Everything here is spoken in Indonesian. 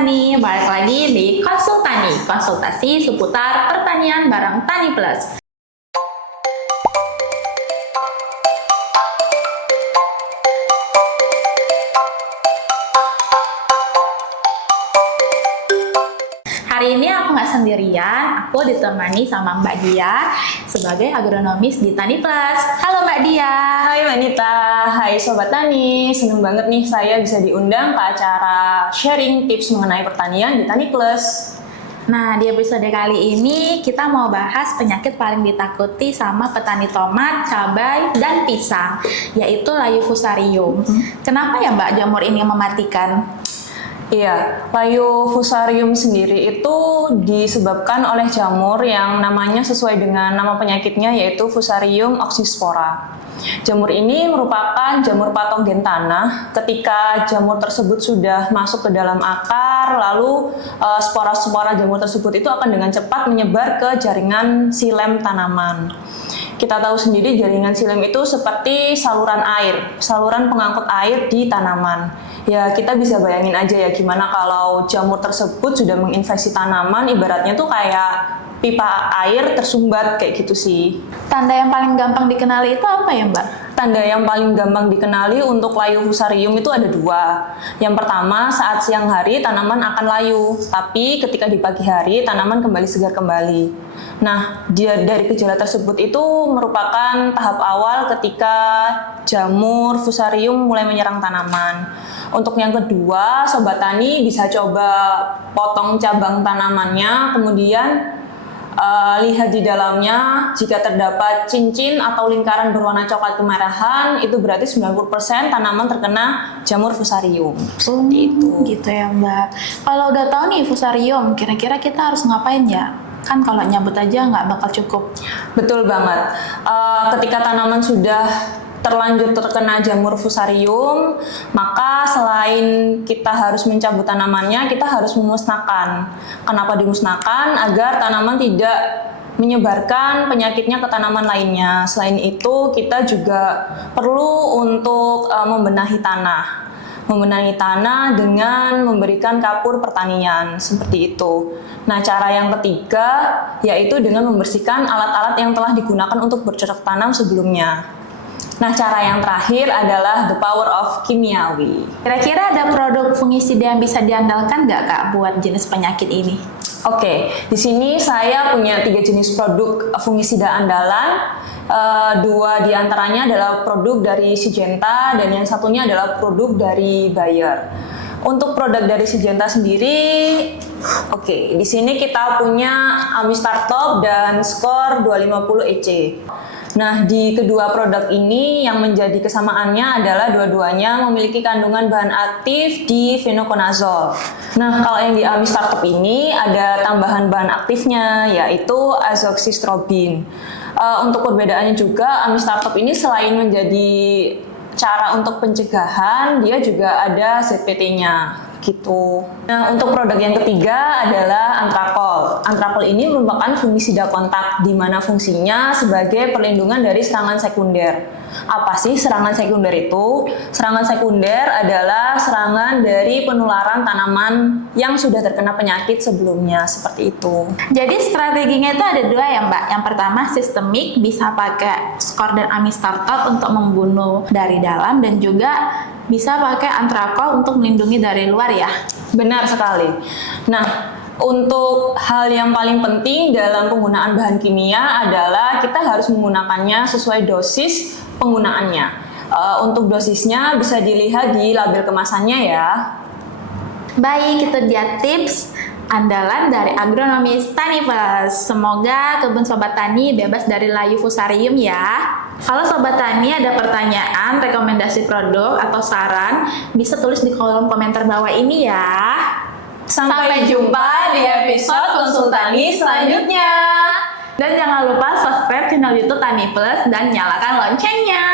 Tani, balik lagi di Konsultani, konsultasi seputar pertanian bareng Tani Plus. Hari ini aku nggak sendirian, aku ditemani sama Mbak Dia sebagai agronomis di Tani Plus. Halo Mbak Dia. Hai Manita, hai Sobat Tani. Seneng banget nih saya bisa diundang ke acara sharing tips mengenai pertanian di Tani Plus. Nah, di episode kali ini kita mau bahas penyakit paling ditakuti sama petani tomat, cabai, dan pisang, yaitu layu fusarium. Kenapa ya Mbak jamur ini mematikan? Iya, layu fusarium sendiri itu disebabkan oleh jamur yang namanya sesuai dengan nama penyakitnya yaitu Fusarium oxyspora. Jamur ini merupakan jamur patogen tanah. Ketika jamur tersebut sudah masuk ke dalam akar, lalu spora-spora jamur tersebut itu akan dengan cepat menyebar ke jaringan silem tanaman. Kita tahu sendiri jaringan silem itu seperti saluran air, saluran pengangkut air di tanaman. Ya kita bisa bayangin aja ya gimana kalau jamur tersebut sudah menginfeksi tanaman, ibaratnya tuh kayak pipa air tersumbat kayak gitu sih. Tanda yang paling gampang dikenali itu apa ya Mbak? Tanda yang paling gampang dikenali untuk layu fusarium itu ada dua. Yang pertama, saat siang hari tanaman akan layu, tapi ketika di pagi hari tanaman kembali segar kembali. Nah, dari gejala tersebut itu merupakan tahap awal ketika jamur fusarium mulai menyerang tanaman. Untuk yang kedua, Sobat Tani bisa coba potong cabang tanamannya, kemudian lihat di dalamnya jika terdapat cincin atau lingkaran berwarna coklat kemerahan, itu berarti 90% tanaman terkena jamur fusarium. Seperti itu. Gitu ya Mbak. Kalau udah tahu nih fusarium, kira-kira kita harus ngapain ya? Kan kalau nyabut aja nggak bakal cukup. Betul banget. Ketika tanaman sudah terlanjur terkena jamur fusarium, maka selain kita harus mencabut tanamannya, kita harus memusnahkan. Kenapa dimusnahkan? Agar tanaman tidak menyebarkan penyakitnya ke tanaman lainnya. Selain itu, kita juga perlu untuk membenahi tanah. Membenahi tanah dengan memberikan kapur pertanian, seperti itu. Nah, cara yang ketiga yaitu dengan membersihkan alat-alat yang telah digunakan untuk bercocok tanam sebelumnya. Nah, cara yang terakhir adalah the power of kimiawi. Kira-kira ada produk fungisida yang bisa diandalkan nggak Kak buat jenis penyakit ini? Oke, di sini saya punya 3 jenis produk fungisida andalan. 2 diantaranya adalah produk dari Syngenta dan yang satunya adalah produk dari Bayer. Untuk produk dari Syngenta sendiri, oke, di sini kita punya Amistar Top dan Skor 250 EC. Nah, di kedua produk ini yang menjadi kesamaannya adalah dua-duanya memiliki kandungan bahan aktif di fenokonazol. Nah, kalau yang di Amistar Top ini ada tambahan bahan aktifnya yaitu azoxystrobin. Untuk perbedaannya juga, Amistar Top ini selain menjadi cara untuk pencegahan, dia juga ada ZPT-nya. Gitu. Nah, untuk produk yang ketiga adalah Antrakol. Antrakol ini merupakan fungisida kontak, di mana fungsinya sebagai perlindungan dari serangan sekunder. Apa sih serangan sekunder itu? Serangan sekunder adalah serangan dari penularan tanaman yang sudah terkena penyakit sebelumnya, seperti itu. Jadi strateginya itu ada 2 ya Mbak. Yang pertama sistemik, bisa pakai Skor dan Amistar Top untuk membunuh dari dalam, dan juga bisa pakai Antrakol untuk melindungi dari luar ya. Benar sekali. Nah, untuk hal yang paling penting dalam penggunaan bahan kimia adalah kita harus menggunakannya sesuai dosis penggunaannya. Untuk dosisnya bisa dilihat di label kemasannya ya. Baik, itu dia tips andalan dari agronomis Tani Plus. Semoga kebun Sobat Tani bebas dari layu fusarium ya. Kalau Sobat Tani ada pertanyaan, rekomendasi produk, atau saran, bisa tulis di kolom komentar bawah ini ya. Sampai jumpa di episode Konsultani selanjutnya. Dan jangan lupa subscribe channel YouTube Tani Plus dan nyalakan loncengnya.